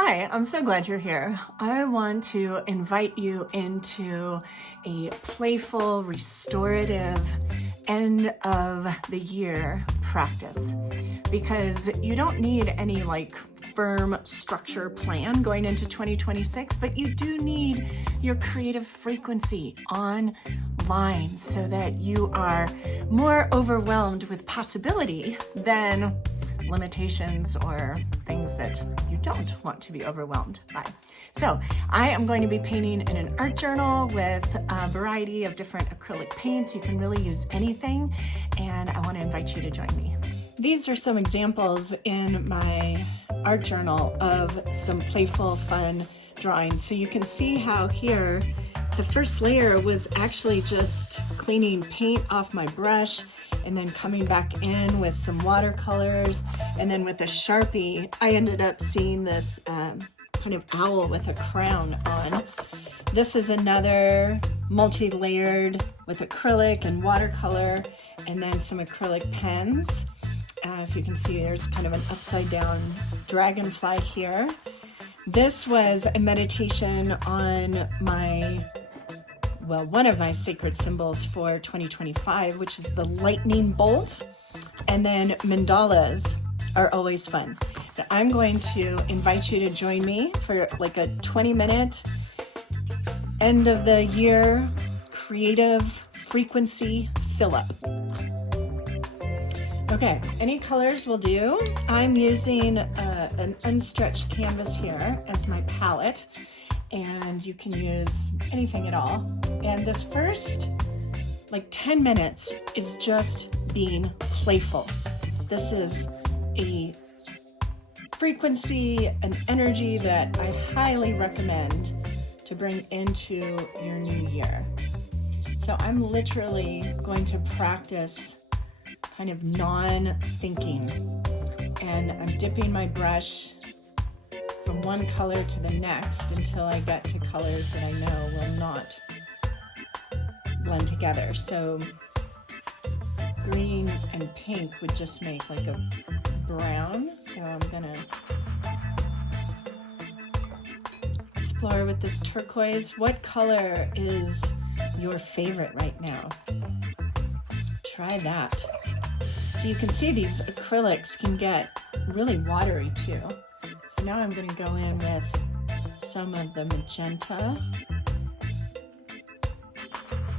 Hi, I'm so glad you're here. I want to invite you into a playful, restorative end of the year practice because you don't need any firm structure plan going into 2026, but you do need your creative frequency online so that you are more overwhelmed with possibility than limitations or things that you don't want to be overwhelmed by. So I am going to be painting in an art journal with a variety of different acrylic paints. You can really use anything, and I want to invite you to join me. These are some examples in my art journal of some playful, fun drawings. So you can see how here the first layer was actually just cleaning paint off my brush and then coming back in with some watercolors. And then with a Sharpie, I ended up seeing this kind of owl with a crown on. This is another multi-layered with acrylic and watercolor, and then some acrylic pens. If you can see, there's kind of an upside down dragonfly here. This was a meditation on one of my sacred symbols for 2025, which is the lightning bolt. And then mandalas are always fun. But I'm going to invite you to join me for like a 20-minute end of the year creative frequency fill up. Okay, any colors will do. I'm using an unstretched canvas here as my palette, and you can use anything at all. And this first 10 minutes is just being playful. This is a frequency, an energy that I highly recommend to bring into your new year. So I'm literally going to practice kind of non-thinking, and I'm dipping my brush from one color to the next until I get to colors that I know will not blend together. So green and pink would just make like a brown. So I'm gonna explore with this turquoise. What color is your favorite right now? Try that. So you can see these acrylics can get really watery too. So now I'm going to go in with some of the magenta.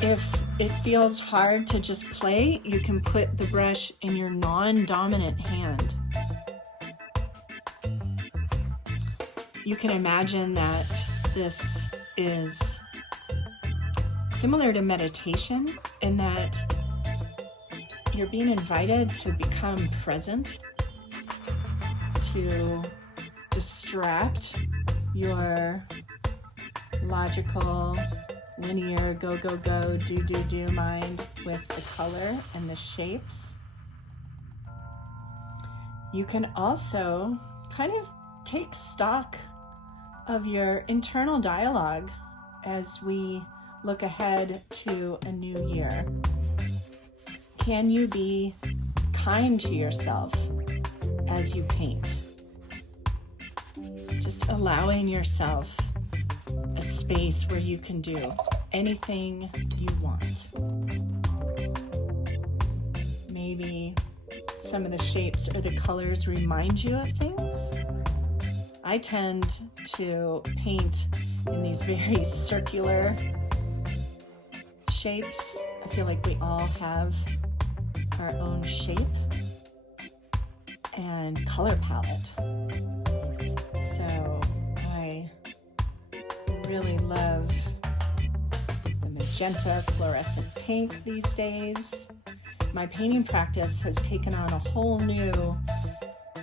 If it feels hard to just play, you can put the brush in your non-dominant hand. You can imagine that this is similar to meditation in that you're being invited to become present, to distract your logical, linear, go, go, go, do mind with the color and the shapes. You can also kind of take stock of your internal dialogue as we look ahead to a new year. Can you be kind to yourself as you paint? Just allowing yourself a space where you can do anything you want. Maybe some of the shapes or the colors remind you of things. I tend to paint in these very circular shapes. I feel like we all have our own shape and color palette. So I really love the magenta fluorescent pink these days. My painting practice has taken on a whole new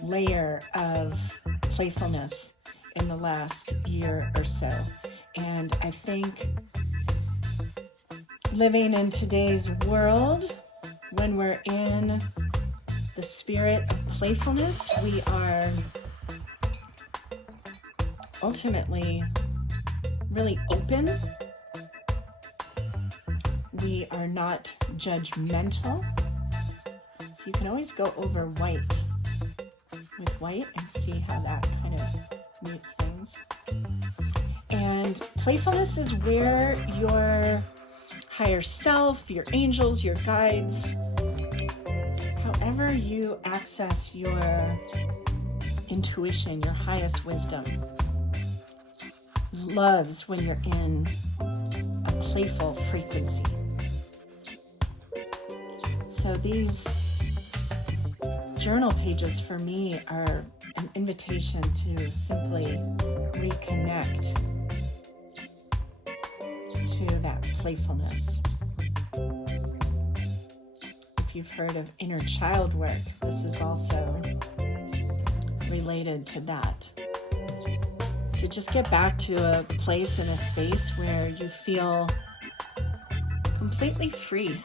layer of playfulness in the last year or so. And I think living in today's world, when we're in the spirit of playfulness, we are ultimately really open. We are not judgmental. So you can always go over white with white and see how that kind of meets things. And playfulness is where your higher self, your angels, your guides, however you access your intuition, your highest wisdom, loves when you're in a playful frequency. So these journal pages for me are an invitation to simply reconnect to that playfulness. If you've heard of inner child work, this is also related to that. To just get back to a place and a space where you feel completely free,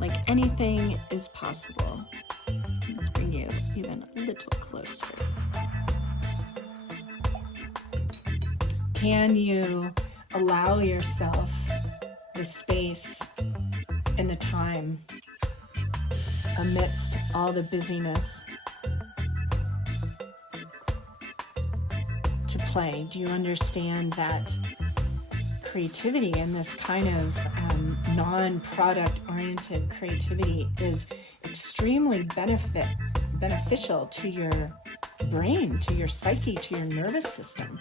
like anything is possible. Let's bring you even a little closer. Can you allow yourself the space and the time amidst all the busyness to play? Do you understand that creativity and this kind of non-product oriented creativity is extremely beneficial to your brain, to your psyche, to your nervous system?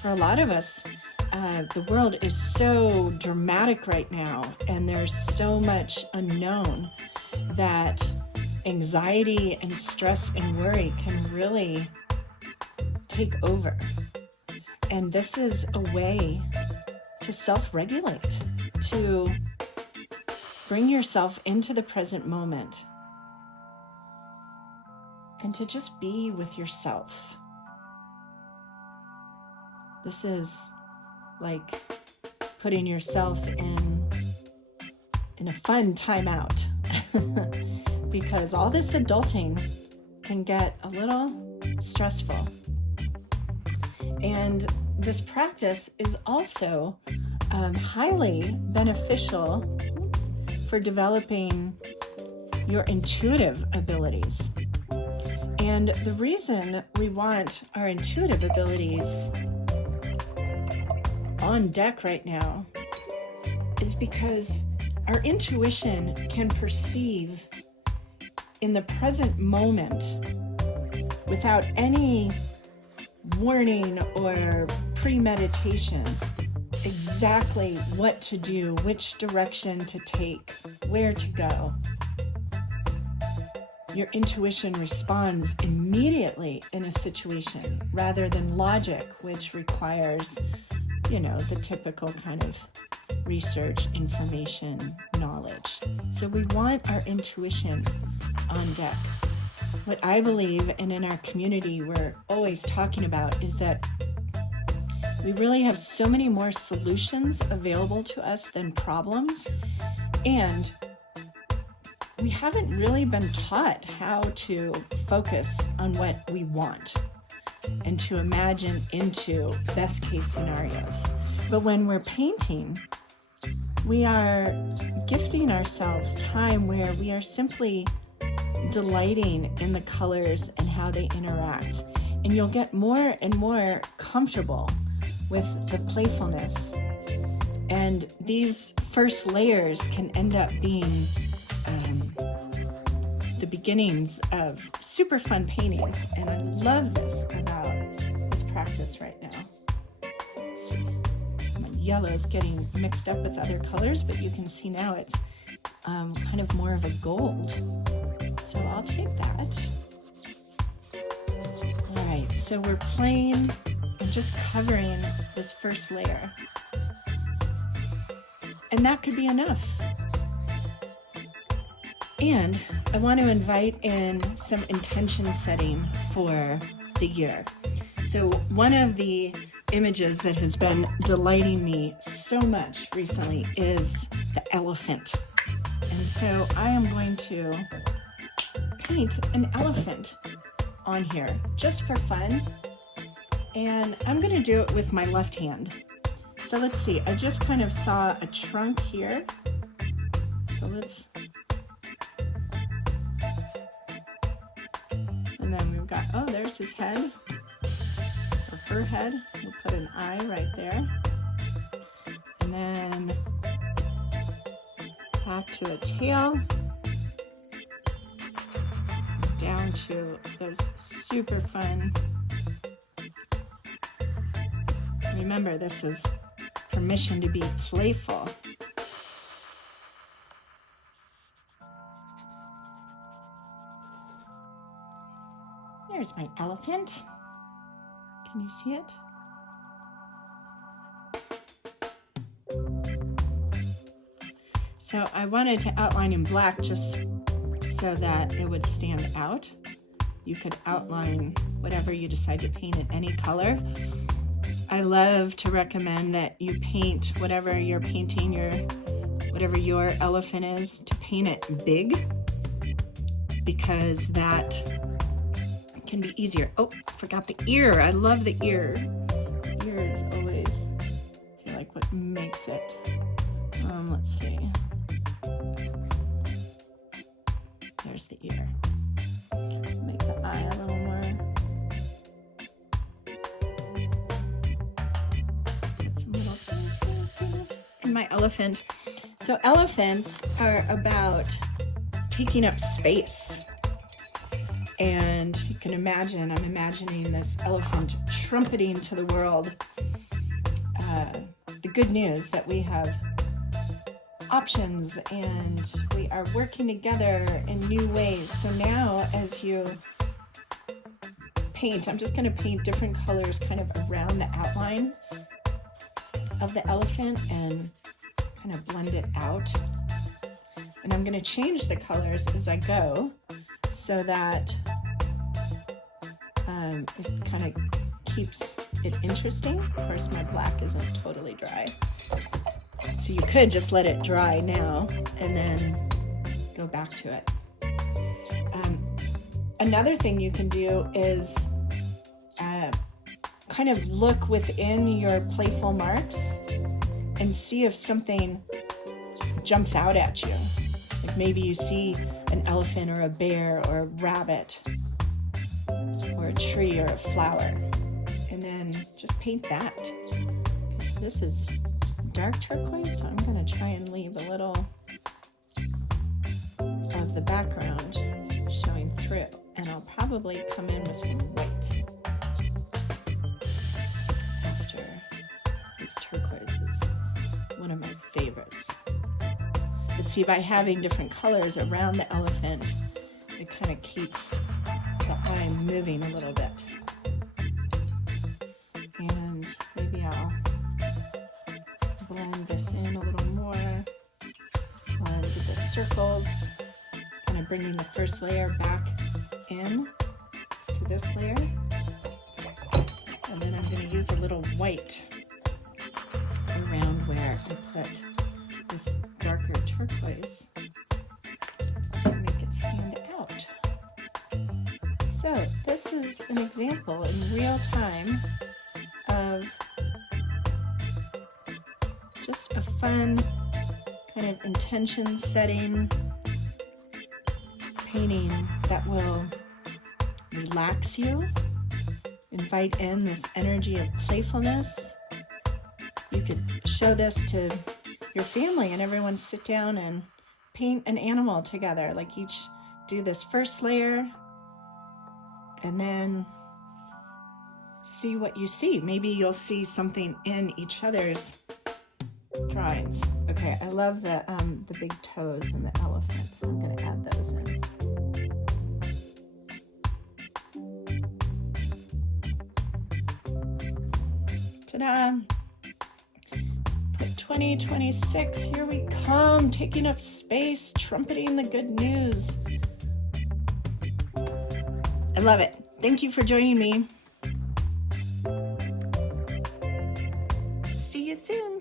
For a lot of us, the world is so dramatic right now, and there's so much unknown that anxiety and stress and worry can really take over. And this is a way to self-regulate, to bring yourself into the present moment and to just be with yourself. This is like putting yourself in a fun timeout because all this adulting can get a little stressful. And this practice is also highly beneficial for developing your intuitive abilities. And the reason we want our intuitive abilities on deck right now is because our intuition can perceive in the present moment without any warning or premeditation exactly what to do, which direction to take, where to go. Your intuition responds immediately in a situation rather than logic, which requires, the typical kind of research, information, knowledge. So we want our intuition on deck. What I believe, and in our community we're always talking about, is that we really have so many more solutions available to us than problems, and we haven't really been taught how to focus on what we want and to imagine into best case scenarios. But when we're painting, we are gifting ourselves time where we are simply delighting in the colors and how they interact. And you'll get more and more comfortable with the playfulness. And these first layers can end up being the beginnings of super fun paintings. And I love this about this practice right now. Let's see. My yellow is getting mixed up with other colors, but you can see now it's kind of more of a gold. So I'll take that. All right, so we're playing and just covering this first layer. And that could be enough. And I want to invite in some intention setting for the year. So one of the images that has been delighting me so much recently is the elephant. And so I am going to paint an elephant on here just for fun. And I'm going to do it with my left hand. So let's see, I just kind of saw a trunk here. So let's, and then we've got, oh, there's his head. fur head. We'll put an eye right there. And then back to a tail. Down to those super fun. Remember, this is permission to be playful. There's my elephant. Can you see it? So I wanted to outline in black just so that it would stand out. You could outline whatever you decide to paint in any color. I love to recommend that you paint whatever you're painting, whatever your elephant is, to paint it big, because that can be easier. Oh, forgot the ear. I love the ear. The ear is always, I feel like, what makes it. Let's see. There's the ear. Make the eye a little more. Get some little in my elephant. So elephants are about taking up space. And you can imagine, I'm imagining this elephant trumpeting to the world the good news that we have options and we are working together in new ways. So now as you paint, I'm just going to paint different colors kind of around the outline of the elephant and kind of blend it out. And I'm going to change the colors as I go so that it kind of keeps it interesting. Of course, my black isn't totally dry. So you could just let it dry now and then go back to it. Another thing you can do is kind of look within your playful marks and see if something jumps out at you. Like maybe you see an elephant or a bear or a rabbit or a tree or a flower, and then just paint that. Because this is dark turquoise, so I'm going to try and leave a little of the background showing through, and I'll probably come in with some white after. This turquoise is one of my favorites. But see, by having different colors around the elephant, it kind of keeps the eye moving a little bit. And maybe I'll blend this in a little more. Blend the circles, kind of bringing the first layer back in to this layer. And then I'm going to use a little white around where I put this darker turquoise to make it stand out. So this is an example in real time of just a fun kind of intention setting painting that will relax you, invite in this energy of playfulness. You could show this to your family and everyone sit down and paint an animal together. Like each do this first layer and then see what you see. Maybe you'll see something in each other's drawings. Okay, I love the big toes and the elephant, so I'm going to add those in. Ta-da! Put 2026, here we come, taking up space, trumpeting the good news. I love it. Thank you for joining me. See you soon.